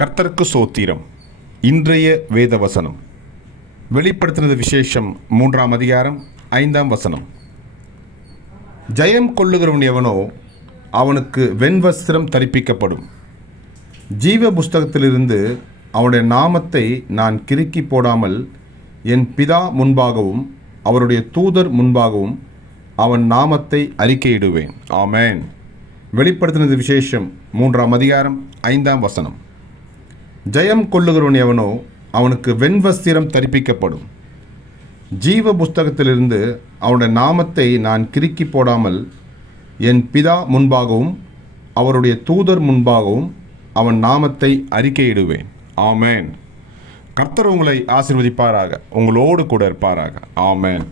கர்த்தருக்கு சோத்திரம். இன்றைய வேத வசனம் வெளிப்படுத்தினது விசேஷம் மூன்றாம் அதிகாரம் ஐந்தாம் வசனம். ஜெயம் கொள்ளுகிறவன் எவனோ அவனுக்கு வெண்வஸ்திரம் தரிப்பிக்கப்படும். ஜீவ புஸ்தகத்திலிருந்து அவனுடைய நாமத்தை நான் கிறுக்கி போடாமல் என் பிதா முன்பாகவும் அவருடைய தூதர் முன்பாகவும் அவன் நாமத்தை அறிக்கையிடுவேன். ஆமேன். வெளிப்படுத்தினது விசேஷம் மூன்றாம் அதிகாரம் ஐந்தாம் வசனம். ஜெயம் கொள்ளுகிறவன் எவனோ அவனுக்கு வெண்வஸ்திரம் தரிப்பிக்கப்படும். ஜீவ புஸ்தகத்திலிருந்து அவனுடைய நாமத்தை நான் கிறுக்கி போடாமல் என் பிதா முன்பாகவும் அவருடைய தூதர் முன்பாகவும் அவன் நாமத்தை அறிக்கையிடுவேன். ஆமேன். கர்த்தர் உங்களை ஆசிர்வதிப்பாராக. உங்களோடு கூட இருப்பாராக. ஆமேன்.